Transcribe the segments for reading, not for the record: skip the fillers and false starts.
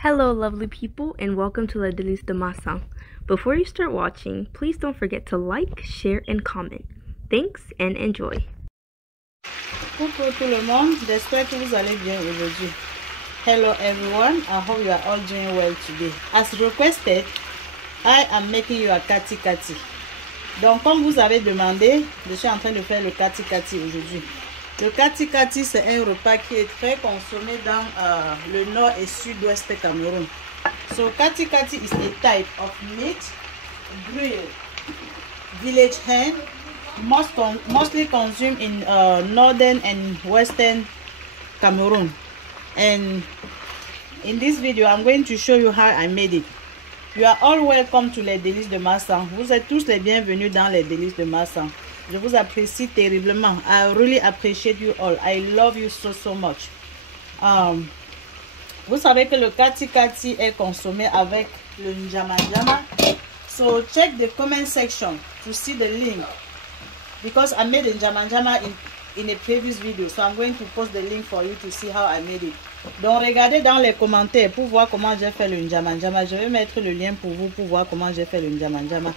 Hello lovely people and welcome to La Délice de Massin. Before you start watching, please don't forget to like, share and comment. Thanks and enjoy. Coucou tout le monde, j'espère que vous allez bien aujourd'hui. Hello everyone, I hope you are all doing well today. As requested, I am making you a kati kati. Donc comme vous avez demandé, je suis en train de faire le kati kati aujourd'hui. Le kati kati c'est un repas qui est très consommé dans le nord et sud-ouest Cameroun. So kati kati is a type of meat grilled village hen, mostly consumed in northern and western Cameroon. And in this video I'm going to show you how I made it. You are all welcome to Les Délices de Massin. Vous êtes tous les bienvenus dans Les Délices de Massin. Je vous apprécie terriblement. I really appreciate you all. I love you so much. Vous savez que le kati kati est consommé avec le njama njama. So check the comment section to see the link. Because I made the njama njama in a previous video. So I'm going to post the link for you to see how I made it. Donc regardez dans les commentaires pour voir comment j'ai fait le njama njama. Je vais mettre le lien pour vous pour voir comment j'ai fait le njama njama.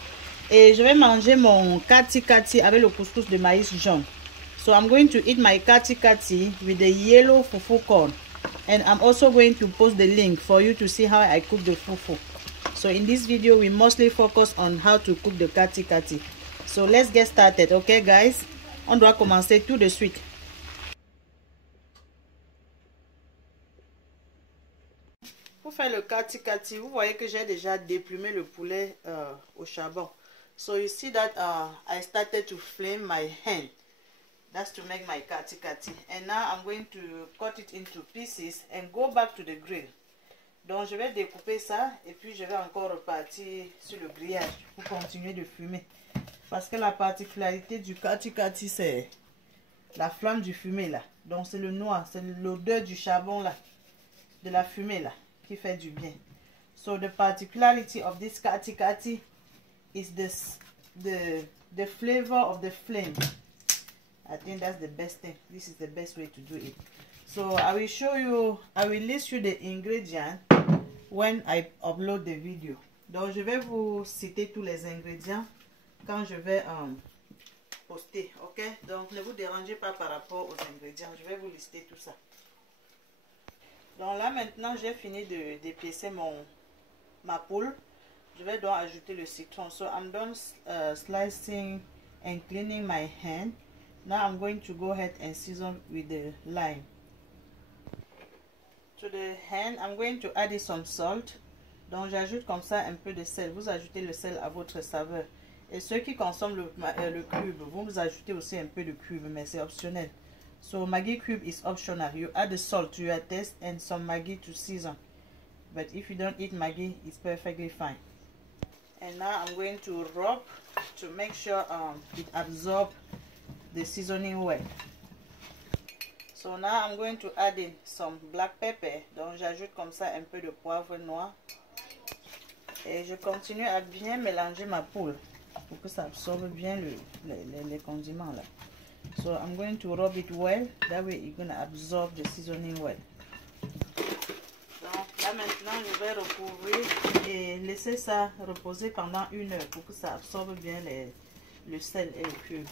Et je vais manger mon kati kati avec le couscous de maïs jaune. So I'm going to eat my kati kati with the yellow fufu corn. And I'm also going to post the link for you to see how I cook the fufu. So in this video we mostly focus on how to cook the kati kati. So let's get started, okay guys? On doit commencer tout de suite. Pour faire le kati kati, vous voyez que j'ai déjà déplumé le poulet au charbon. So you see that I started to flame my hen. That's to make my kati kati. And now I'm going to cut it into pieces and go back to the grill. Donc je vais découper ça et puis je vais encore repartir sur le grillage pour continuer de fumer. Parce que la particularité du kati kati c'est la flamme du fumé là. Donc c'est le noir, c'est l'odeur du charbon là, de la fumée là qui fait du bien. So the particularity of this kati kati is the flavor of the flame. I think that's the best thing. This is the best way to do it. So I will show you, I will list you the ingredients when I upload the video. Donc je vais vous citer tous les ingrédients quand je vais poster, ok? Donc ne vous dérangez pas par rapport aux ingrédients, je vais vous lister tout ça. Donc là maintenant j'ai fini de d'épicer ma poule. Je vais donc ajouter le citron. So I'm done slicing and cleaning my hen. Now I'm going to go ahead and season with the lime. To the hen, I'm going to add some salt. Donc j'ajoute comme ça un peu de sel. Vous ajoutez le sel à votre saveur. Et ceux qui consomment le cube, vous ajoutez aussi un peu de cube, mais c'est optionnel. So Maggi cube is optional. You add the salt to your taste and some Maggi to season. But if you don't eat Maggi, it's perfectly fine. And now I'm going to rub to make sure it absorbs the seasoning well. So now I'm going to add in some black pepper. Donc j'ajoute comme ça un peu de poivre noir. Et je continue à bien mélanger ma poule pour que ça absorbe bien les condiments là. So I'm going to rub it well. That way it's going to absorb the seasoning well. Donc là maintenant je vais recouvrir et laisser ça reposer pendant 1 heure pour que ça absorbe bien le sel et le cube.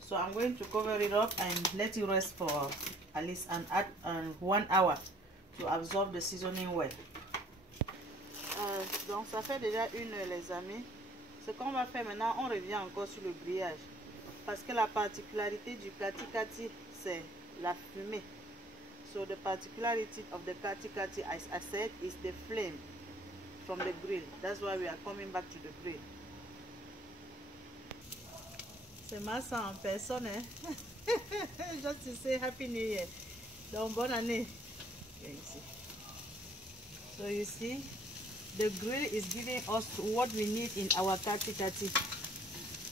So I'm going to cover it up and let it rest for at least 1 hour to absorb the seasoning well. Donc ça fait déjà 1 heure les amis. Ce qu'on va faire maintenant, on revient encore sur le grillage. Parce que la particularité du kati kati c'est la fumée. So the particularity of the kati kati, as I said, is the flame from the grill. That's why we are coming back to the grill. C'est Massin en personne, hein? Just to say Happy New Year. Donc bonne année. So you see, the grill is giving us what we need in our kati kati.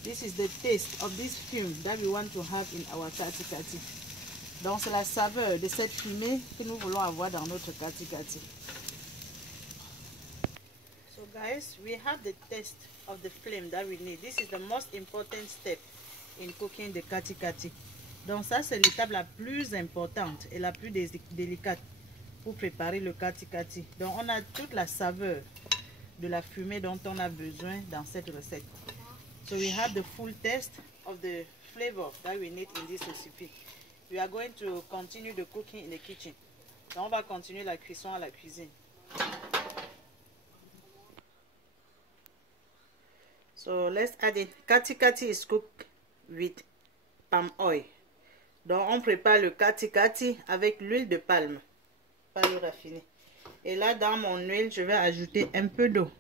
This is the taste of this fume that we want to have in our kati kati. Donc c'est la saveur de cette fumée que nous voulons avoir dans notre kati kati. So guys, we have the taste of the flame that we need. This is the most important step in cooking the kati kati. Donc ça c'est l'étape la plus importante et la plus délicate. pour préparer le kati kati. Donc on a toute la saveur de la fumée dont on a besoin dans cette recette. So we have the full taste of the flavor that we need in this recipe. We are going to continue the cooking in the kitchen. Donc on va continuer la cuisson à la cuisine. So let's add it. Kati kati is cooked with palm oil. Donc on prépare le kati kati avec l'huile de palme, pas l'huile raffinée. Et là dans mon huile, je vais ajouter un peu d'eau.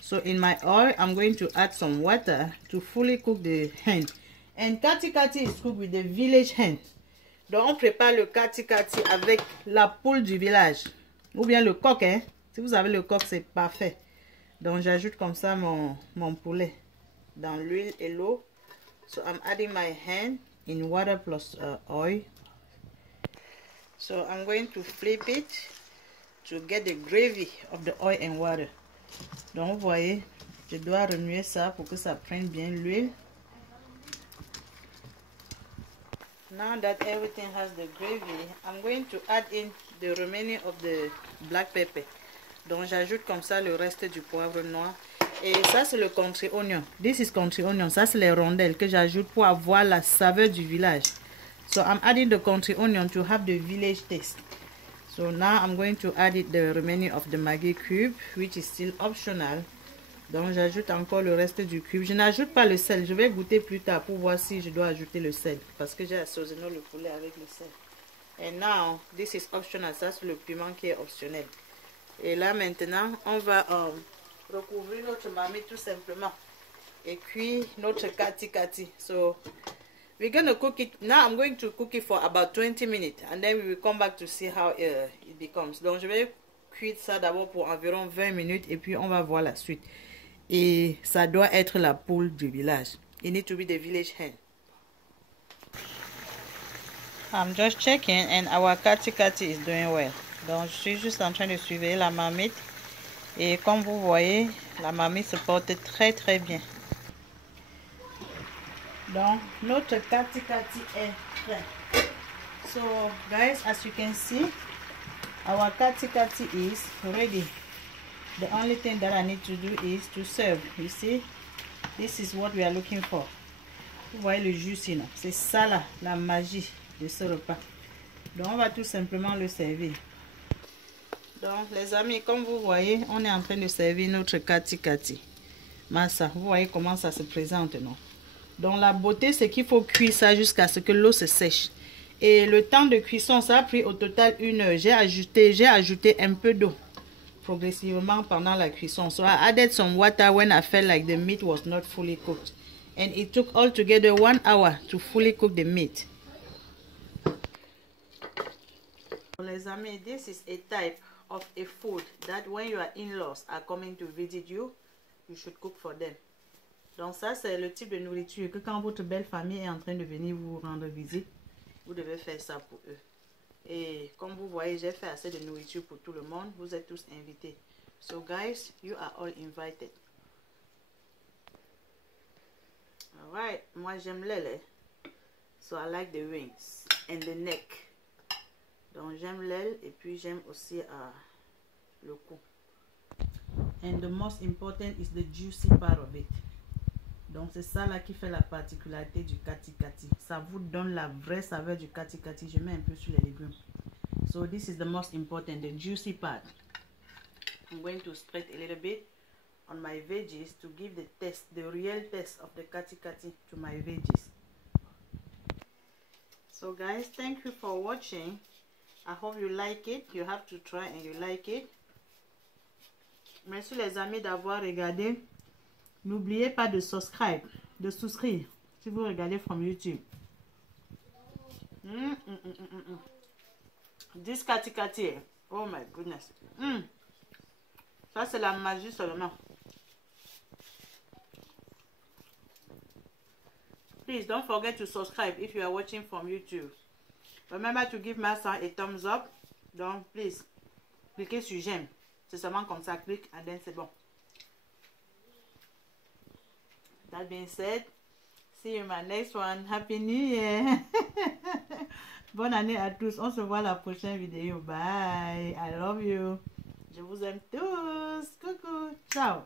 So in my oil, I'm going to add some water to fully cook the hen. And kati kati is cooked with the village hen. Donc on prépare le kati kati avec la poule du village. Ou bien le coq, hein. Si vous avez le coq, c'est parfait. Donc j'ajoute comme ça mon poulet dans l'huile et l'eau. So I'm adding my hen in water plus oil. So I'm going to flip it to get the gravy of the oil and water. Donc vous voyez, je dois remuer ça pour que ça prenne bien l'huile. Now that everything has the gravy, I'm going to add in the remaining of the black pepper. Donc j'ajoute comme ça le reste du poivre noir. Et ça c'est le country onion. This is country onion. Ça c'est les rondelles que j'ajoute pour avoir la saveur du village. So I'm adding the country onion to have the village taste. So now I'm going to add it the remaining of the Maggi cube, which is still optional. Donc j'ajoute encore le reste du cube. Je n'ajoute pas le sel. Je vais goûter plus tard pour voir si je dois ajouter le sel. Parce que j'ai assaisonné le poulet avec le sel. And now, this is optional. Ça c'est le piment qui est optionnel. Et là maintenant, on va recouvrir notre marmite tout simplement. Et cuire notre kati kati. So, we're going to cook it. Now I'm going to cook it for about 20 minutes. And then we will come back to see how it becomes. Donc je vais cuire ça d'abord pour environ 20 minutes. Et puis on va voir la suite. Et ça doit être la poule du village. It needs to be the village hen. I'm just checking and our kati kati is doing well. Donc je suis juste en train de surveiller la marmite. Et comme vous voyez, la marmite se porte très très bien. Donc notre kati kati est prêt. So guys, as you can see, our kati kati is ready. The only thing that I need to do is to serve. You see, this is what we are looking for. Vous voyez le jus sinon. C'est ça là, la magie de ce repas. Donc on va tout simplement le servir. Donc les amis, comme vous voyez, on est en train de servir notre kati kati. Massa, vous voyez comment ça se présente, non? Donc la beauté, c'est qu'il faut cuire ça jusqu'à ce que l'eau se sèche. Et le temps de cuisson, ça a pris au total 1 heure. J'ai ajouté un peu d'eau progressivement pendant la cuisson. So I added some water when I felt like the meat was not fully cooked. And it took altogether 1 hour to fully cook the meat. Les amis, this is a type of a food that when your in-laws are coming to visit you, you should cook for them. Donc ça, c'est le type de nourriture que quand votre belle famille est en train de venir vous rendre visite, vous devez faire ça pour eux. Et comme vous voyez, j'ai fait assez de nourriture pour tout le monde. Vous êtes tous invités. So guys, you are all invited. Alright, moi j'aime le lait. So I like the wings and the neck. Donc j'aime l'aile et puis j'aime aussi le cou. And the most important is the juicy part of it. Donc c'est ça là qui fait la particularité du kati kati. Ça vous donne la vraie saveur du kati kati. Je mets un peu sur les légumes. So this is the most important, the juicy part. I'm going to spread a little bit on my veggies to give the taste, the real taste of the kati kati to my veggies. So guys, thank you for watching. I hope you like it. You have to try and you like it. Merci les amis d'avoir regardé. N'oubliez pas de souscrire si vous regardez from YouTube. This kati kati, oh my goodness. Ça c'est la magie seulement. Please don't forget to subscribe if you are watching from YouTube. Remember to give Massa a thumbs up. Donc please, cliquez sur j'aime. C'est seulement comme ça, clique and then c'est bon. That being said, see you in my next one. Happy New Year. Bonne année à tous. On se voit à la prochaine vidéo. Bye. I love you. Je vous aime tous. Coucou. Ciao.